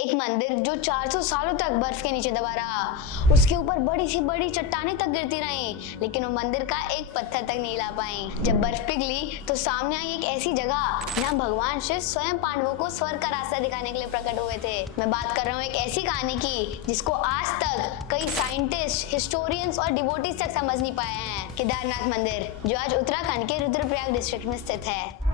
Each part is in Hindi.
एक मंदिर जो 400 सालों तक बर्फ के नीचे दबा रहा, उसके ऊपर बड़ी सी बड़ी चट्टानें तक गिरती रहीं, लेकिन वो मंदिर का एक पत्थर तक नहीं हिला पाई। जब बर्फ पिघली तो सामने आई एक ऐसी जगह जहाँ भगवान शिव स्वयं पांडवों को स्वर्ग का रास्ता दिखाने के लिए प्रकट हुए थे। मैं बात कर रहा हूँ एक ऐसी कहानी की जिसको आज तक कई साइंटिस्ट, हिस्टोरियंस और डिवोटीज तक समझ नहीं पाए हैं। केदारनाथ मंदिर, जो आज उत्तराखंड के रुद्रप्रयाग डिस्ट्रिक्ट में स्थित है।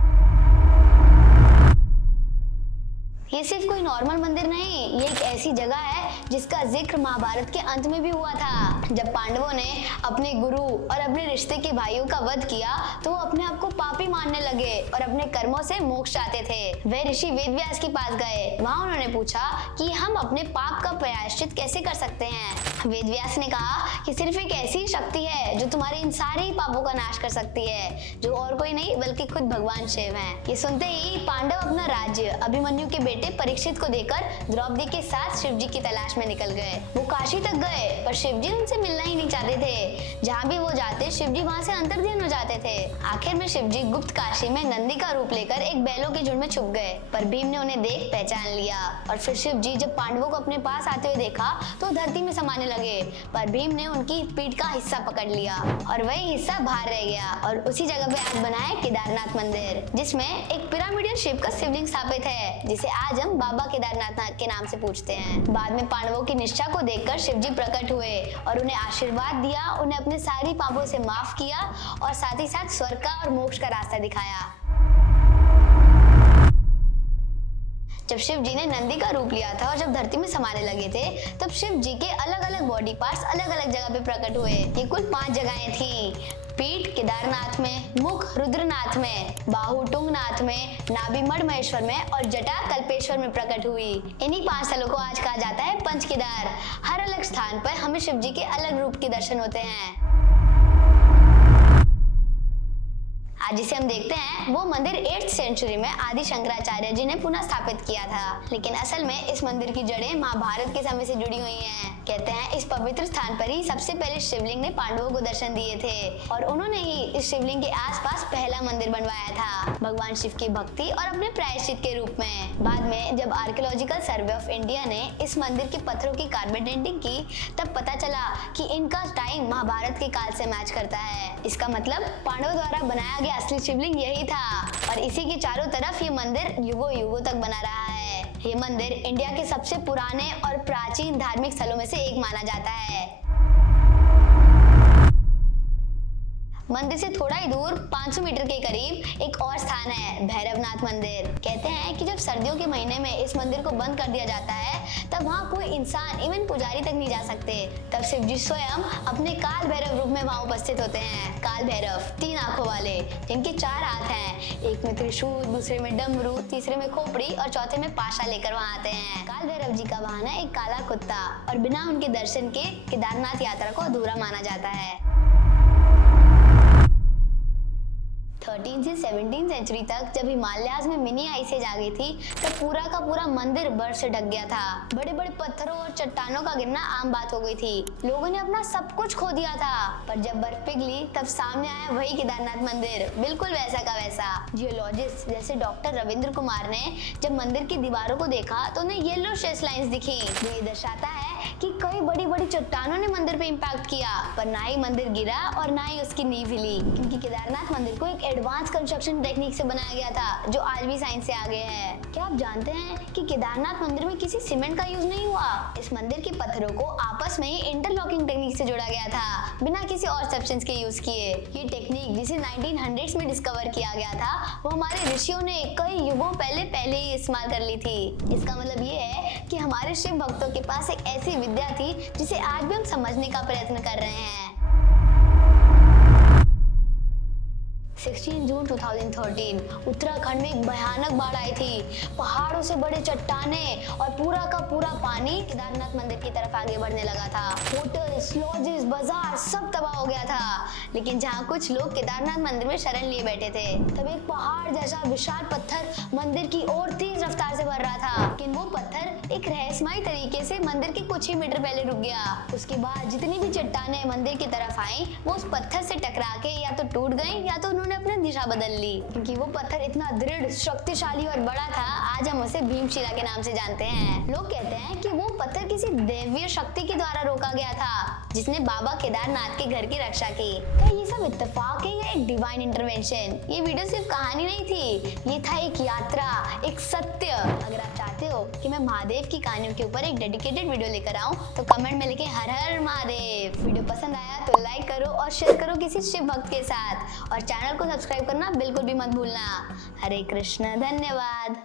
ये सिर्फ कोई नॉर्मल मंदिर नहीं, ये एक ऐसी जगह है जिसका जिक्र महाभारत के अंत में भी हुआ था। जब पांडवों ने अपने गुरु और अपने रिश्ते के भाइयों का वध किया तो वो अपने आप को पापी मानने लगे और अपने कर्मों से मोक्ष चाहते थे। वे ऋषि वेदव्यास के पास गए। वहां उन्होंने पूछा कि हम अपने पाप का प्रायश्चित कैसे कर सकते हैं। वेदव्यास ने कहा कि सिर्फ एक ऐसी शक्ति है जो तुम्हारे इन सारे ही पापों का नाश कर सकती है, जो और कोई नहीं बल्कि खुद भगवान शिव हैं। ये सुनते ही पांडव अपना राज्य अभिमन्यु के बेटे परीक्षित को देकर द्रौपदी के साथ शिव जी की तलाश में निकल गए। वो काशी तक गए पर शिव जी उनसे मिलना ही नहीं चाहते थे। जहाँ भी वो जाते शिव जी वहाँ से अंतर्ध्यान हो जाते थे। आखिर में शिव जी गुप्त काशी में नंदी का रूप लेकर एक बैलों के झुंड में छुप गए, पर भीम ने उन्हें देख पहचान लिया। और फिर शिव जी जब पांडवों को अपने पास आते हुए देखा तो धरती में समाने लगे, पर भीम ने उनकी पीठ का हिस्सा पकड़ लिया और वही हिस्सा बाहर रह गया। और उसी जगह पे आज बना है केदारनाथ मंदिर, जिसमें एक पिरामिडल शेप का शिवलिंग स्थापित है, जिसे आज हम बाबा केदारनाथ के नाम से पूछते हैं। बाद में पांडवों की निष्ठा को देखकर शिव जी प्रकट हुए और उन्हें आशीर्वाद दिया, उन्हें अपने सारी पापों से माफ किया और साथ ही साथ स्वर्ग का और मोक्ष का रास्ता दिखाया। जब शिव जी ने नंदी का रूप लिया था और जब धरती में समाने लगे थे, तब शिव जी के अलग अलग बॉडी पार्ट्स अलग अलग जगह पे प्रकट हुए। ये कुल 5 जगहें थी। पीठ केदारनाथ में, मुख रुद्रनाथ में, बाहु टुंगनाथ में, नाभि मणिमहेश्वर में और जटा कल्पेश्वर में प्रकट हुई। इन्हीं 5 स्थलों को आज कहा जाता है पंच केदार। हर अलग स्थान पर हमें शिव जी के अलग रूप के दर्शन होते हैं। आज जिसे हम देखते हैं वो मंदिर 8th सेंचुरी में आदि शंकराचार्य जी ने पुनः स्थापित किया था, लेकिन असल में इस मंदिर की जड़ें महाभारत के समय से जुड़ी हुई हैं। कहते हैं इस पवित्र स्थान पर ही सबसे पहले शिवलिंग ने पांडवों को दर्शन दिए थे और उन्होंने ही इस शिवलिंग के आसपास पहला मंदिर बनवाया था, भगवान शिव की भक्ति और अपने प्रायश्चित के रूप में। बाद में जब आर्कियोलॉजिकल सर्वे ऑफ इंडिया ने इस मंदिर के पत्थरों की कार्बन डेटिंग की, तब पता चला कि इनका टाइम महाभारत के काल से मैच करता है। इसका मतलब पांडवों द्वारा बनाया गया असली शिवलिंग यही था और इसी के चारों तरफ ये मंदिर युगों युगों तक बना रहा है। ये मंदिर इंडिया के सबसे पुराने और प्राचीन धार्मिक स्थलों में से एक माना जाता है। मंदिर से थोड़ा ही दूर 500 मीटर के करीब एक और स्थान है, भैरवनाथ मंदिर। कहते हैं कि जब सर्दियों के महीने में इस मंदिर को बंद कर दिया जाता है, तब वहाँ कोई इंसान, इवन पुजारी तक नहीं जा सकते। तब शिव जी स्वयं अपने काल भैरव रूप में वहाँ उपस्थित होते हैं। काल भैरव 3 आंखों वाले, जिनके 4 हाथ हैं, एक में त्रिशूल, दूसरे में डमरू, तीसरे में खोपड़ी और चौथे में पाशा लेकर वहाँ आते हैं। काल भैरव जी का वाहन है एक काला कुत्ता और बिना उनके दर्शन के केदारनाथ यात्रा को अधूरा माना जाता है। 13 से 17 सेंचुरी तक जब हिमालयाज में मिनी आइस एज आ गई थी, तब पूरा का पूरा मंदिर बर्फ से ढक गया था। बड़े बड़े पत्थरों और चट्टानों का गिरना आम बात हो गई थी। लोगों ने अपना सब कुछ खो दिया था, पर जब बर्फ पिघली तब सामने आया वही केदारनाथ मंदिर, बिल्कुल वैसा का वैसा। जियोलॉजिस्ट जैसे डॉक्टर रविंद्र कुमार ने जब मंदिर की दीवारों को देखा तो उन्हें येलो शेष लाइंस दिखी, जो ये दर्शाता है कि कई बड़ी बड़ी चट्टानों ने मंदिर पे इम्पैक्ट किया, पर ना ही मंदिर गिरा और ना ही उसकी नींव हिली, क्योंकि केदारनाथ मंदिर को एक एडवांस कंस्ट्रक्शन टेक्निक से बनाया गया था, जो आज भी साइंस से आगे है। क्या आप जानते हैं कि केदारनाथ मंदिर में किसी सीमेंट का यूज नहीं हुआ? इस मंदिर के पत्थरों को आपस में ही इंटरलॉकिंग टेक्निक से जोड़ा गया था, बिना किसी और सब्सटेंस के यूज किए। ये टेक्निक जिसे 1900s में डिस्कवर किया गया था, वो हमारे ऋषियों ने कई युगों पहले ही इस्तेमाल कर ली थी। इसका मतलब ये है कि हमारे शिव भक्तों के पास एक ऐसी विद्या थी जिसे आज भी हम समझने का प्रयत्न कर रहे हैं। 16 जून 2013 उत्तराखंड में एक भयानक बाढ़ आई थी। पहाड़ों से बड़े चट्टाने और पूरा का पूरा पानी केदारनाथ मंदिर की तरफ आगे बढ़ने लगा था। होटल्स, लॉजेस, बाजार सब तबाह हो गया था। लेकिन जहाँ कुछ लोग केदारनाथ मंदिर में शरण लिए बैठे थे, तब एक पहाड़ जैसा विशाल पत्थर मंदिर की ओर तेज रफ्तार से बढ़ रहा था। लेकिन वो पत्थर एक रहस्यमयी तरीके से मंदिर के कुछ ही मीटर पहले रुक गया। उसके बाद जितनी भी चट्टाने मंदिर की तरफ आई, वो उस पत्थर से टकरा के या तो टूट गई या तो उन्होंने अपनी दिशा बदल ली, क्योंकि वो पत्थर इतना दृढ़, शक्तिशाली और बड़ा था। आज हम उसे भीमशिला के नाम से जानते हैं। लोग कहते हैं कि वो पत्थर किसी दैवीय शक्ति के द्वारा रोका गया था, जिसने बाबा केदारनाथ के घर की रक्षा की। क्या ये सब इत्तेफाक है या एक डिवाइन इंटरवेंशन? ये वीडियो सिर्फ कहानी नहीं थी, ये था एक यात्रा, एक सत्य। अगर आप चाहते हो कि मैं महादेव की कहानियों के ऊपर एक डेडिकेटेड वीडियो लेकर आऊं, तो कमेंट में लिखे हर हर महादेव। वीडियो पसंद आया तो लाइक करो और शेयर करो किसी शिव भक्त के साथ, और चैनल को सब्सक्राइब करना बिल्कुल भी मत भूलना। हरे कृष्ण, धन्यवाद।